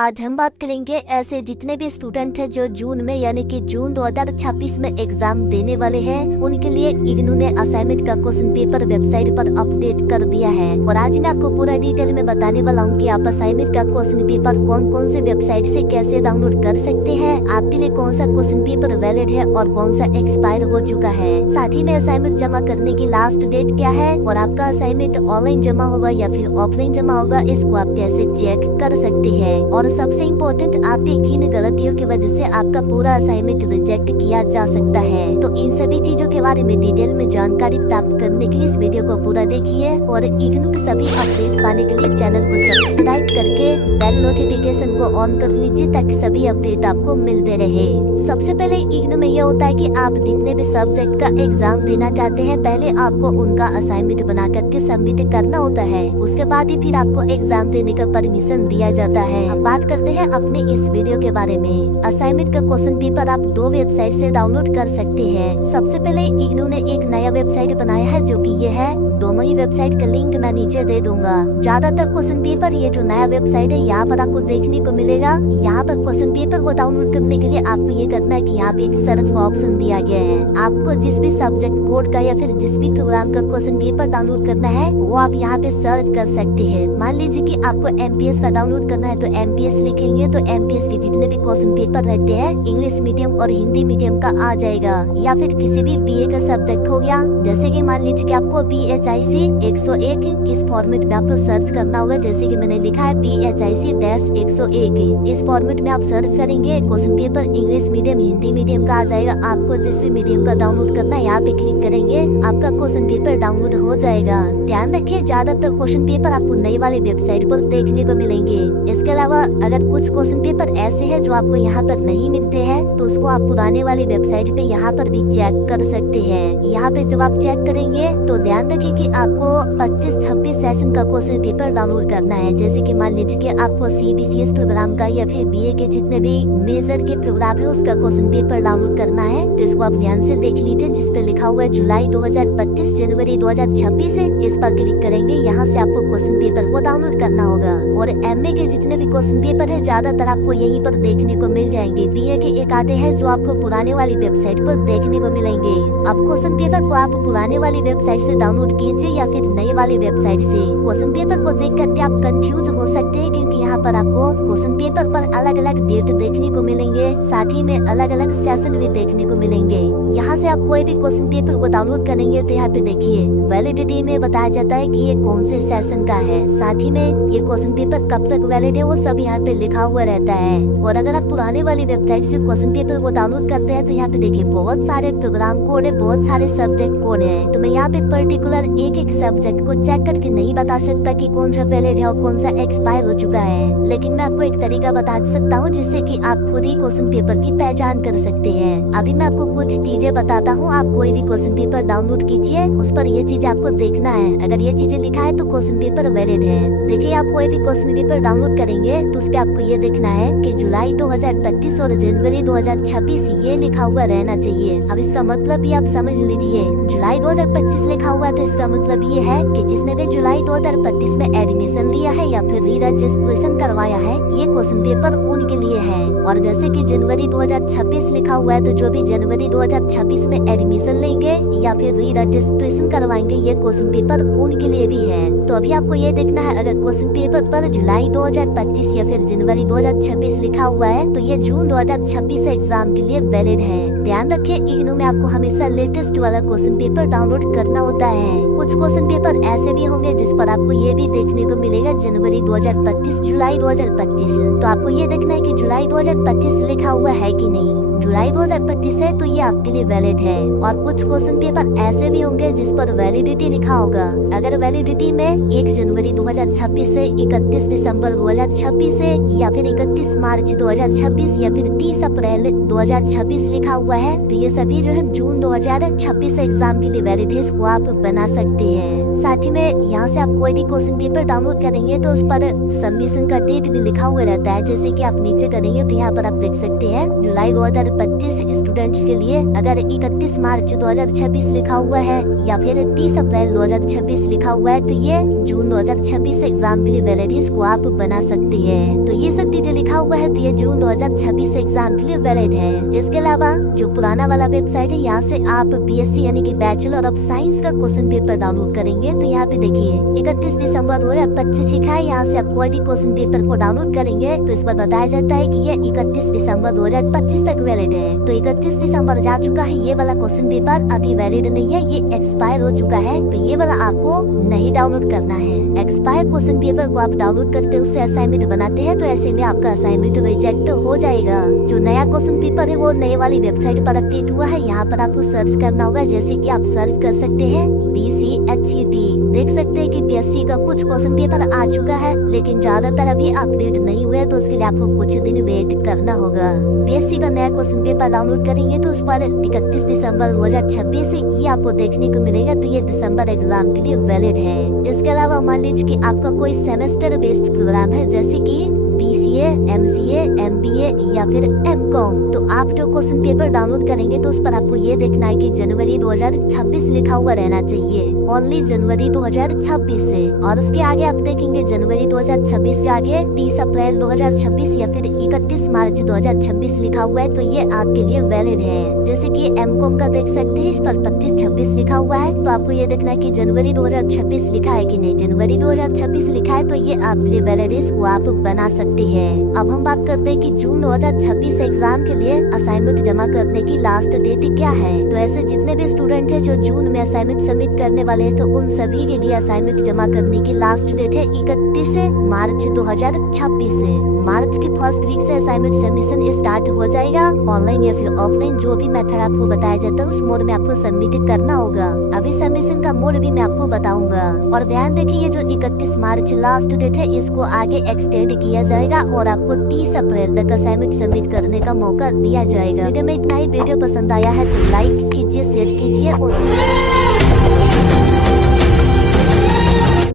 आज हम बात करेंगे ऐसे जितने भी स्टूडेंट हैं जो जून में यानी कि जून 2026 में एग्जाम देने वाले हैं, उनके लिए इग्नू ने असाइनमेंट का क्वेश्चन पेपर वेबसाइट पर अपडेट कर दिया है। और आज मैं आपको पूरा डिटेल में बताने वाला हूँ कि आप असाइनमेंट का क्वेश्चन पेपर कौन कौन से वेबसाइट से कैसे डाउनलोड कर सकते हैं, आपके लिए कौन सा क्वेश्चन पेपर वैलिड है और कौन सा एक्सपायर हो चुका है। साथ ही में असाइनमेंट जमा करने की लास्ट डेट क्या है और आपका असाइनमेंट ऑनलाइन जमा होगा या फिर ऑफलाइन जमा होगा, इसको आप कैसे चेक कर सकते हैं। और सबसे इम्पोर्टेंट, आपकी किन गलतियों की वजह से आपका पूरा असाइनमेंट रिजेक्ट किया जा सकता है। तो इन सभी चीजों के बारे में डिटेल में जानकारी प्राप्त करने के लिए इस वीडियो को पूरा देखिए और इग्नू के सभी अपडेट पाने के लिए चैनल को सब्सक्राइब करके बेल नोटिफिकेशन को ऑन कर लीजिए ताकि सभी अपडेट आपको मिलते रहे। सबसे पहले इग्नू में यह होता है कि आप जितने भी सब्जेक्ट का एग्जाम देना चाहते हैं, पहले आपको उनका असाइनमेंट बना करके सबमिट करना होता है। उसके बाद ही फिर आपको एग्जाम देने का परमिशन दिया जाता है। अब बात करते हैं अपने इस वीडियो के बारे में। असाइनमेंट का क्वेश्चन पेपर आप 2 वेबसाइट से डाउनलोड कर सकते हैं। सबसे पहले इग्नू ने एक नया वेबसाइट बनाया है जो कि ये है। दोनों ही वेबसाइट का लिंक मैं नीचे दे दूंगा। ज्यादातर क्वेश्चन पेपर ये जो नया वेबसाइट है यहाँ पर आपको देखने को मिलेगा। यहाँ पर क्वेश्चन पेपर को डाउनलोड करने के लिए आपको ये करना है कि यहाँ पे एक सर्च ऑप्शन दिया गया है। आपको जिस भी सब्जेक्ट कोड का या फिर जिस भी प्रोग्राम का क्वेश्चन पेपर डाउनलोड करना है वो आप यहाँ पे सर्च कर सकते हैं। मान लीजिए कि आपको एमपीएस का डाउनलोड करना है तो एमपीएस लिखेंगे तो एमपीएस के जितने भी क्वेश्चन पेपर रहते हैं इंग्लिश मीडियम और हिंदी मीडियम का आ जाएगा। या फिर किसी भी बीए का सब्जेक्ट हो गया, जैसे कि मान लीजिए कि आपको BHIC 101 इस फॉर्मेट में आपको सर्च करना होगा। जैसे कि मैंने लिखा है BHIC-101, इस फॉर्मेट में आप सर्च करेंगे, question paper English medium Hindi medium का आ जाएगा। आपको जिस भी मीडियम का डाउनलोड करना है यहाँ पे क्लिक करेंगे, आपका क्वेश्चन पेपर डाउनलोड हो जाएगा। ध्यान रखिए, ज्यादातर क्वेश्चन पेपर आपको नई वाली वेबसाइट पर देखने को मिलेंगे। इसके अलावा अगर कुछ क्वेश्चन पेपर ऐसे हैं जो आपको यहाँ पर नहीं मिलते हैं तो उसको आप पुराने वाली वेबसाइट पे यहाँ पर भी चेक कर सकते हैं। यहाँ पे जब आप चेक करेंगे तो ध्यान रखिए कि आपको 25-26 सेशन का क्वेश्चन पेपर डाउनलोड करना है। जैसे कि मान लीजिए कि आपको CBCS प्रोग्राम का या फिर BA के जितने भी मेजर के प्रोग्राम है उसका क्वेश्चन पेपर डाउनलोड करना है तो इसको आप ध्यान से देख लीजिए। जिसपे लिखा हुआ है जुलाई 2025 जनवरी 2026 है, इस पर क्लिक करेंगे। यहाँ से आपको क्वेश्चन पेपर को डाउनलोड करना होगा। और MA के जितने भी क्वेश्चन पेपर है ज्यादातर आपको यहीं पर देखने को मिल जाएंगे। BA के एक आते हैं जो आपको पुराने वाली वेबसाइट पर देखने को मिलेंगे। अब क्वेश्चन पेपर को आप पुराने वाली वेबसाइट से डाउनलोड कीजिए या फिर नई वाली वेबसाइट से। क्वेश्चन पेपर को देख करके आप कंफ्यूज हो सकते हैं क्योंकि यहाँ पर आपको क्वेश्चन पेपर पर अलग अलग डेट देखने को मिलेंगे, साथ ही में अलग अलग सेशन भी देखने को मिलेंगे। यहाँ से आप कोई भी क्वेश्चन पेपर को डाउनलोड करेंगे तो यहाँ पे देखिए वैलिडिटी में बताया जाता है कि ये कौन से सेशन का है, साथ ही में ये क्वेश्चन पेपर कब तक वैलिड है वो सब यहाँ पे लिखा हुआ रहता है। और अगर आप पुराने वाली वेबसाइट से क्वेश्चन पेपर को डाउनलोड करते हैं तो यहाँ पे देखिए बहुत सारे प्रोग्राम कोड है, बहुत सारे सब्जेक्ट कोड है। तो मैं यहाँ पे पर्टिकुलर एक एक सब्जेक्ट को चेक करके नहीं बता सकता कि कौन सा वैलिड है और कौन सा एक्सपायर हो चुका है, लेकिन मैं आपको एक तरीका बता सकता हूँ जिससे कि आप खुद ही क्वेश्चन पेपर की पहचान कर सकते हैं। अभी मैं आपको कुछ चीजें बताता हूँ। आप कोई भी क्वेश्चन पेपर डाउनलोड कीजिए, उस पर ये चीज आपको देखना है। अगर ये चीजें लिखा है तो क्वेश्चन पेपर वैलिड है। देखिए, आप कोई भी क्वेश्चन पेपर डाउनलोड करेंगे तो उस पे आपको ये देखना है कि जुलाई 2025 और जनवरी 2026 ये लिखा हुआ रहना चाहिए। अब इसका मतलब भी आप समझ लीजिए, जुलाई 2025 लिखा हुआ है तो इसका मतलब ये है कि जिसने भी जुलाई 2025 में एडमिशन लिया है या फिर री रजिस्ट्रेशन करवाया है ये क्वेश्चन पेपर उनके लिए है। और जैसे कि जनवरी 2026 लिखा हुआ है तो जो भी जनवरी 2026 में एडमिशन लेंगे या फिर री रजिस्ट्रेशन करवाएंगे ये क्वेश्चन पेपर उनके लिए भी है। तो अभी आपको ये देखना है, अगर क्वेश्चन पेपर पर जुलाई 2025 या फिर जनवरी 2026 लिखा हुआ है तो ये जून 2026 एग्जाम के लिए वैलिड है। ध्यान रखिए, इग्नू में आपको हमेशा लेटेस्ट वाला क्वेश्चन पेपर डाउनलोड करना होता है। कुछ क्वेश्चन पेपर ऐसे भी होंगे जिस पर आपको ये भी देखने को मिलेगा जनवरी 2025 जुलाई 2025, तो आपको ये देखना है कि जुलाई 2025 लिखा हुआ है कि नहीं। जुलाई 2025 है तो ये आपके लिए वैलिड है। और कुछ क्वेश्चन पेपर ऐसे भी होंगे जिस पर वैलिडिटी लिखा होगा। अगर वैलिडिटी में 1 जनवरी 2026 से 31 दिसंबर 2026 से या फिर 31 मार्च 2026 या फिर 30 अप्रैल 2026 लिखा हुआ है तो ये सभी जो है जून 2026 एग्जाम के लिए वैलिड है, इसको आप बना सकते हैं। साथ ही में यहाँ से आप कोई भी क्वेश्चन पेपर डाउनलोड करेंगे तो उस पर सबमिशन का डेट भी लिखा हुआ रहता है। जैसे कि आप नीचे करेंगे तो यहाँ पर आप देख सकते हैं जुलाई 2025 स्टूडेंट्स के लिए अगर 31 मार्च 2026 लिखा हुआ है या फिर 30 अप्रैल 2026 लिखा हुआ है तो ये जून 2026 एग्जाम के लिए वैलिड, इसको आप बना सकते हैं। तो ये सब चीजें लिखा हुआ है तो ये जून 2026 एग्जाम के लिए वैलिड है। इसके अलावा जो पुराना वाला वेबसाइट है, यहाँ से आप BSc यानी कि बैचलर ऑफ साइंस का क्वेश्चन पेपर डाउनलोड करेंगे तो यहाँ पे देखिए 31 दिसंबर 2025 लिखा है। यहाँ से आप कोई भी क्वेश्चन पेपर को डाउनलोड करेंगे तो इस पर बताया जाता है कि ये 31 दिसंबर 2025 तक वैलिड है। तो 31 दिसंबर जा चुका है, ये वाला क्वेश्चन पेपर अभी वैलिड नहीं है, ये एक्सपायर हो चुका है। तो ये वाला आपको नहीं डाउनलोड करना है। एक्सपायर क्वेश्चन पेपर को आप डाउनलोड करते हैं, उससे असाइनमेंट बनाते हैं तो ऐसे में आपका असाइनमेंट रिजेक्ट हो जाएगा। जो नया क्वेश्चन पेपर है वो नए वाली वेबसाइट पर अपडेट हुआ है। यहाँ पर आपको सर्च करना होगा, जैसे कि आप सर्च कर सकते हैं BCHET। देख सकते हैं कि BSc का कुछ क्वेश्चन पेपर आ चुका है, लेकिन ज्यादातर अभी अपडेट नहीं हुए, तो उसके लिए आपको कुछ दिन वेट करना होगा। BSc का नया क्वेश्चन पेपर डाउनलोड करेंगे तो उस पर 31 दिसंबर 2026 ये आपको देखने को मिलेगा। तो ये दिसंबर एग्जाम के लिए वैलिड है। इसके अलावा मान लीजिए कि आपका कोई सेमेस्टर बेस्ड प्रोग्राम है, जैसे कि BCA, MCA, MBA या फिर MCOM, तो आप जो क्वेश्चन पेपर डाउनलोड करेंगे तो उस पर आपको ये देखना है कि जनवरी 2026 लिखा हुआ रहना चाहिए। ओनली जनवरी 2026 से, और उसके आगे आप देखेंगे जनवरी 2026 के आगे 30 अप्रैल 2026 या फिर 31 मार्च 2026 लिखा हुआ है तो ये आपके लिए वैलिड है। जैसे कि MCOM का देख सकते हैं, इस पर 25-26 लिखा हुआ है, तो आपको ये देखना है कि जनवरी 2026 लिखा है कि नहीं। जनवरी 2026 लिखा है तो ये आपके लिए वैलिड है, इसको आप बना सकते हैं। अब हम बात करते हैं कि जून 2026 एग्जाम के लिए असाइनमेंट जमा करने की लास्ट डेट क्या है। तो ऐसे जितने भी स्टूडेंट हैं जो जून में असाइनमेंट सबमिट करने वाले हैं, तो उन सभी के लिए असाइनमेंट जमा करने की लास्ट डेट है 31 मार्च 2026 से। मार्च के फर्स्ट वीक से असाइनमेंट सबमिशन स्टार्ट हो जाएगा। ऑनलाइन या फिर ऑफलाइन जो भी मेथड आपको बताया जाता है उस मोड में आपको सबमिट करना होगा। अभी सबमिशन का मोड भी मैं आपको बताऊंगा। और ध्यान देखिए, ये जो 31 मार्च लास्ट डेट है इसको आगे एक्सटेंड किया जाएगा और आपको 30 अप्रैल तक असाइनमेंट सबमिट करने का मौका दिया जाएगा। वीडियो में इतना ही। वीडियो पसंद आया है तो लाइक कीजिए, शेयर कीजिए और